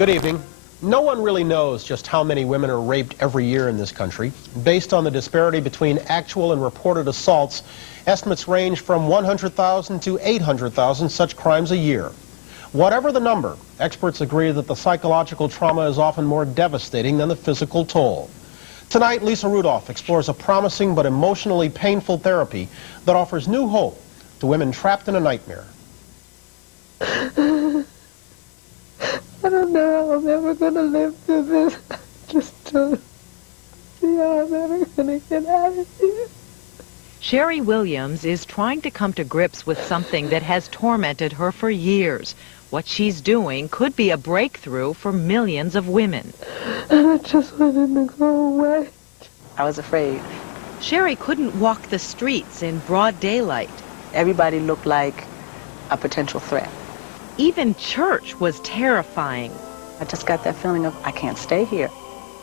Good evening. No one really knows just how many women are raped every year in this country. Based on the disparity between actual and reported assaults, estimates range from 100,000 to 800,000 such crimes a year. Whatever the number, experts agree that the psychological trauma is often more devastating than the physical toll. Tonight, Lisa Rudolph explores a promising but emotionally painful therapy that offers new hope to women trapped in a nightmare. I don't know how I'm ever going to live through this. I just don't see how I'm ever going to get out of here. Sherry Williams is trying to come to grips with something that has tormented her for years. What she's doing could be a breakthrough for millions of women. And I just wanted to go away. I was afraid. Sherry couldn't walk the streets in broad daylight. Everybody looked like a potential threat. Even church was terrifying. I just got that feeling of, I can't stay here.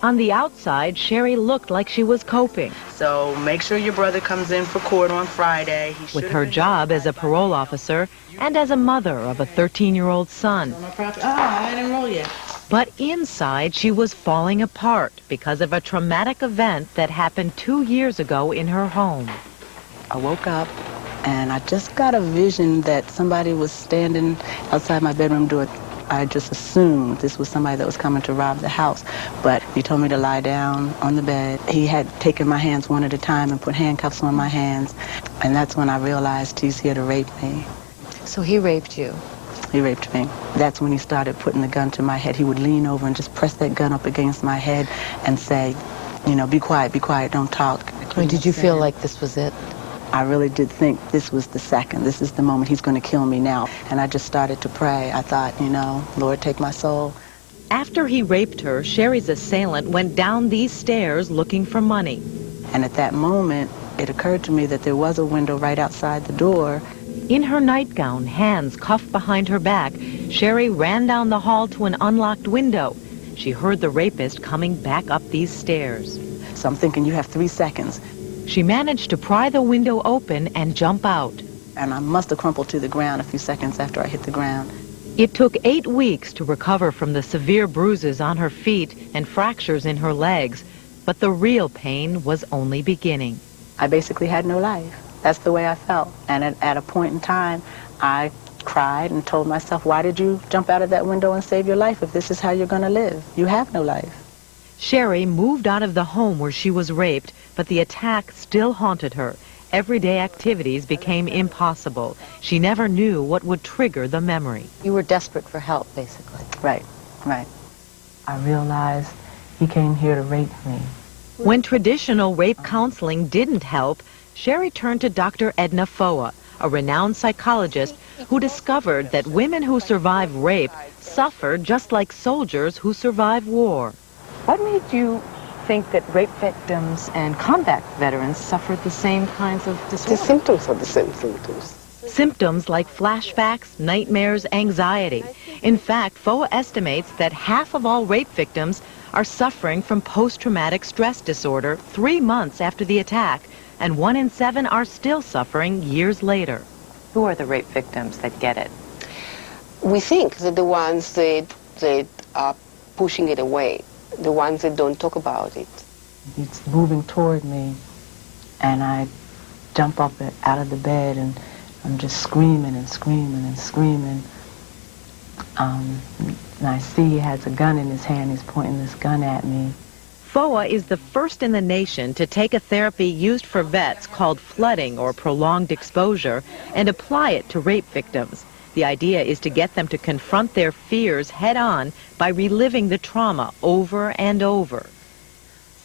On the outside, Sherry looked like she was coping. So make sure your brother comes in for court on Friday. With her job as a parole officer and as a mother of a 13-year-old son. I didn't roll yet. But inside, she was falling apart because of a traumatic event that happened 2 years ago in her home. I woke up and I just got a vision that somebody was standing outside my bedroom door. I just assumed this was somebody that was coming to rob the house. But he told me to lie down on the bed. He had taken my hands one at a time and put handcuffs on my hands. And that's when I realized he's here to rape me. So he raped you? He raped me. That's when he started putting the gun to my head. He would lean over and just press that gun up against my head and say, you know, be quiet, don't talk. Did you feel like this was it? I really did think this was the second. This is the moment he's going to kill me now. And I just started to pray. I thought, you know, Lord, take my soul. After he raped her, Sherry's assailant went down these stairs looking for money. And at that moment, it occurred to me that there was a window right outside the door. In her nightgown, hands cuffed behind her back, Sherry ran down the hall to an unlocked window. She heard the rapist coming back up these stairs. So I'm thinking, you have 3 seconds. She managed to pry the window open and jump out. And I must have crumpled to the ground a few seconds after I hit the ground. It took 8 weeks to recover from the severe bruises on her feet and fractures in her legs, but the real pain was only beginning. I basically had no life. That's the way I felt. And at a point in time, I cried and told myself, why did you jump out of that window and save your life if this is how you're going to live? You have no life. Sherry moved out of the home where she was raped, but the attack still haunted her. Everyday activities became impossible. She never knew what would trigger the memory. You were desperate for help, basically. Right. I realized he came here to rape me. When traditional rape counseling didn't help, Sherry turned to Dr. Edna Foa, a renowned psychologist who discovered that women who survive rape suffer just like soldiers who survive war. What made you think that rape victims and combat veterans suffered the same kinds of disorders? The symptoms are the same symptoms. Symptoms like flashbacks, nightmares, anxiety. In fact, Foa estimates that half of all rape victims are suffering from post-traumatic stress disorder 3 months after the attack, and 1 in 7 are still suffering years later. Who are the rape victims that get it? We think that the ones that are pushing it away, the ones that don't talk about it. He's moving toward me, and I jump up out of the bed, and I'm just screaming and screaming and screaming. And I see he has a gun in his hand. He's pointing this gun at me. Foa is the first in the nation to take a therapy used for vets called flooding or prolonged exposure and apply it to rape victims. The idea is to get them to confront their fears head-on by reliving the trauma over and over.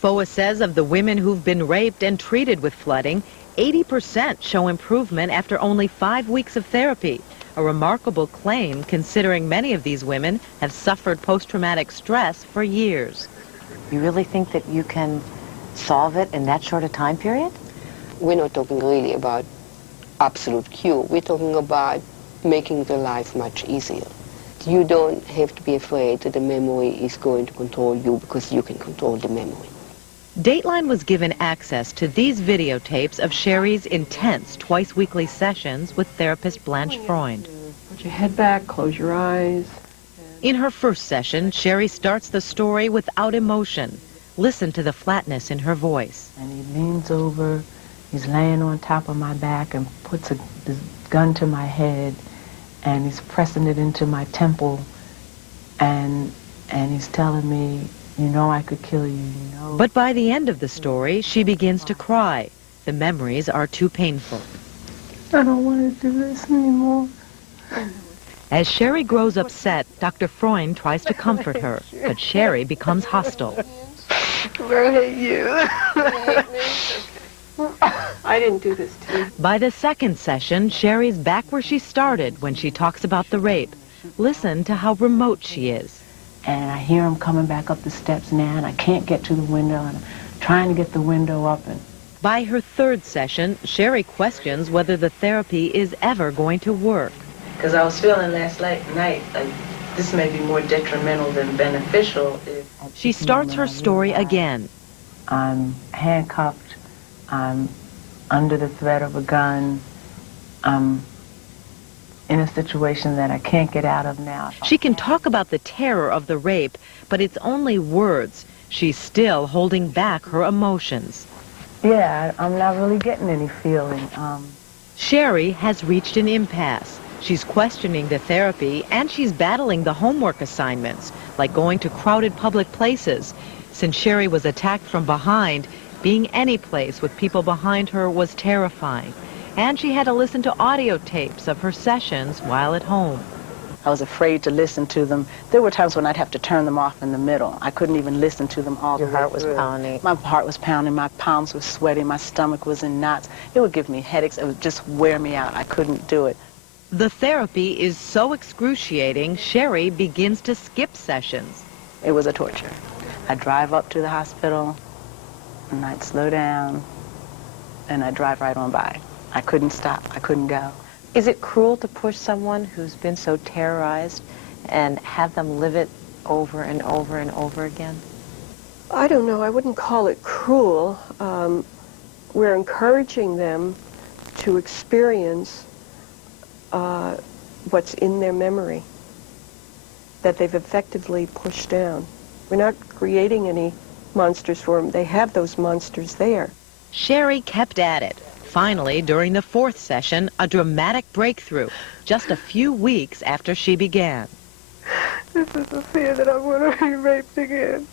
Foa says of the women who've been raped and treated with flooding, 80% show improvement after only 5 weeks of therapy, a remarkable claim considering many of these women have suffered post-traumatic stress for years. You really think that you can solve it in that short a time period? We're not talking really about absolute cure. We're talking about making their life much easier. You don't have to be afraid that the memory is going to control you because you can control the memory. Dateline was given access to these videotapes of Sherry's intense twice-weekly sessions with therapist Blanche Freund. Put your head back, close your eyes. In her first session, Sherry starts the story without emotion. Listen to the flatness in her voice. And he leans over, he's laying on top of my back and puts this gun to my head, and he's pressing it into my temple, and he's telling me, you know I could kill you, you know. But by the end of the story, she begins to cry. The memories are too painful. I don't want to do this anymore. As Sherry grows upset, Dr. Freund tries to comfort her, but Sherry becomes hostile. I hate you. I didn't do this to you. By the second session, Sherry's back where she started when she talks about the rape. Listen to how remote she is. And I hear him coming back up the steps now, and I can't get to the window, and I'm trying to get the window up. And By her third session, Sherry questions whether the therapy is ever going to work. because I was feeling last night like this may be more detrimental than beneficial. She starts her story again. I'm handcuffed. I'm under the threat of a gun. I'm in a situation that I can't get out of now. She can talk about the terror of the rape, but it's only words. She's still holding back her emotions. Yeah, I'm not really getting any feeling. Sherry has reached an impasse. She's questioning the therapy, and she's battling the homework assignments, like going to crowded public places. Since Sherry was attacked from behind, being any place with people behind her was terrifying. And she had to listen to audio tapes of her sessions while at home. I was afraid to listen to them. There were times when I'd have to turn them off in the middle. I couldn't even listen to them all. Your heart was pounding. My heart was pounding, my palms were sweaty, my stomach was in knots. It would give me headaches. It would just wear me out. I couldn't do it. The therapy is so excruciating, Sherry begins to skip sessions. It was a torture. I'd drive up to the hospital, and I'd slow down, and I'd drive right on by. I couldn't stop. I couldn't go. Is it cruel to push someone who's been so terrorized and have them live it over and over and over again? I don't know. I wouldn't call it cruel. We're encouraging them to experience what's in their memory that they've effectively pushed down. We're not creating any monsters for them. They have those monsters there. Sherry kept at it. Finally, during the fourth session, a dramatic breakthrough, just a few weeks after she began. This is the fear that I'm going to be raped again.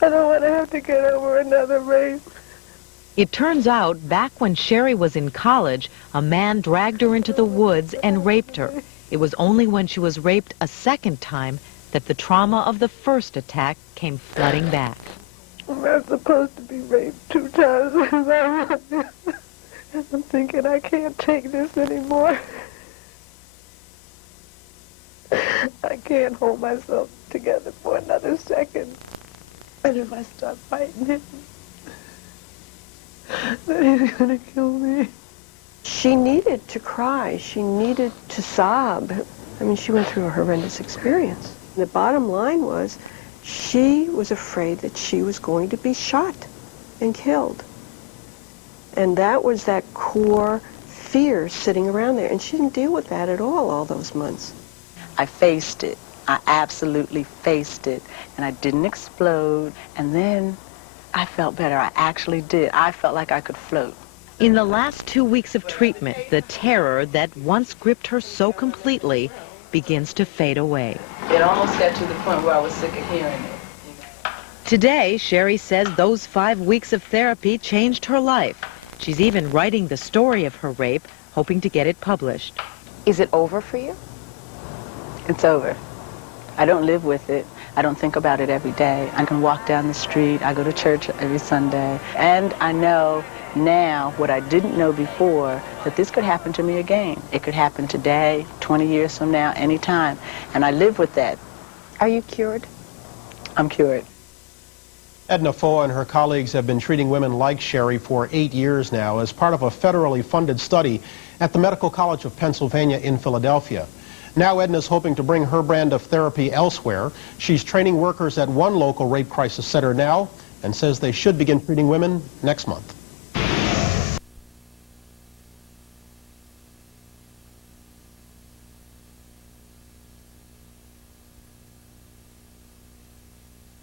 I don't want to have to get over another rape. It turns out, back when Sherry was in college, a man dragged her into the woods and raped her. It was only when she was raped a second time that the trauma of the first attack came flooding back. I'm not supposed to be raped 2 times. I'm thinking I can't take this anymore. I can't hold myself together for another second. And if I start fighting him, then he's going to kill me. She needed to cry. She needed to sob. I mean, she went through a horrendous experience. The bottom line was, she was afraid that she was going to be shot and killed. And that was that core fear sitting around there. And she didn't deal with that at all those months. I faced it. I absolutely faced it. And I didn't explode. And then I felt better. I actually did. I felt like I could float. In the last 2 weeks of treatment, the terror that once gripped her so completely begins to fade away. It almost got to the point where I was sick of hearing it. Today, Sherry says those 5 weeks of therapy changed her life. She's even writing the story of her rape, hoping to get it published. Is it over for you? It's over. I don't live with it. I don't think about it every day. I can walk down the street. I go to church every Sunday. And I know now what I didn't know before, that this could happen to me again. It could happen today, 20 years from now, anytime. And I live with that. Are you cured? I'm cured. Edna Foa and her colleagues have been treating women like Sherry for 8 years now as part of a federally funded study at the Medical College of Pennsylvania in Philadelphia. Now Edna's hoping to bring her brand of therapy elsewhere. She's training workers at one local rape crisis center now and says they should begin treating women next month.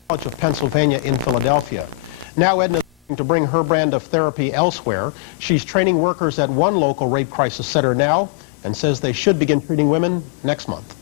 College of Pennsylvania in Philadelphia. Now Edna's looking to bring her brand of therapy elsewhere. She's training workers at one local rape crisis center now and says they should begin treating women next month.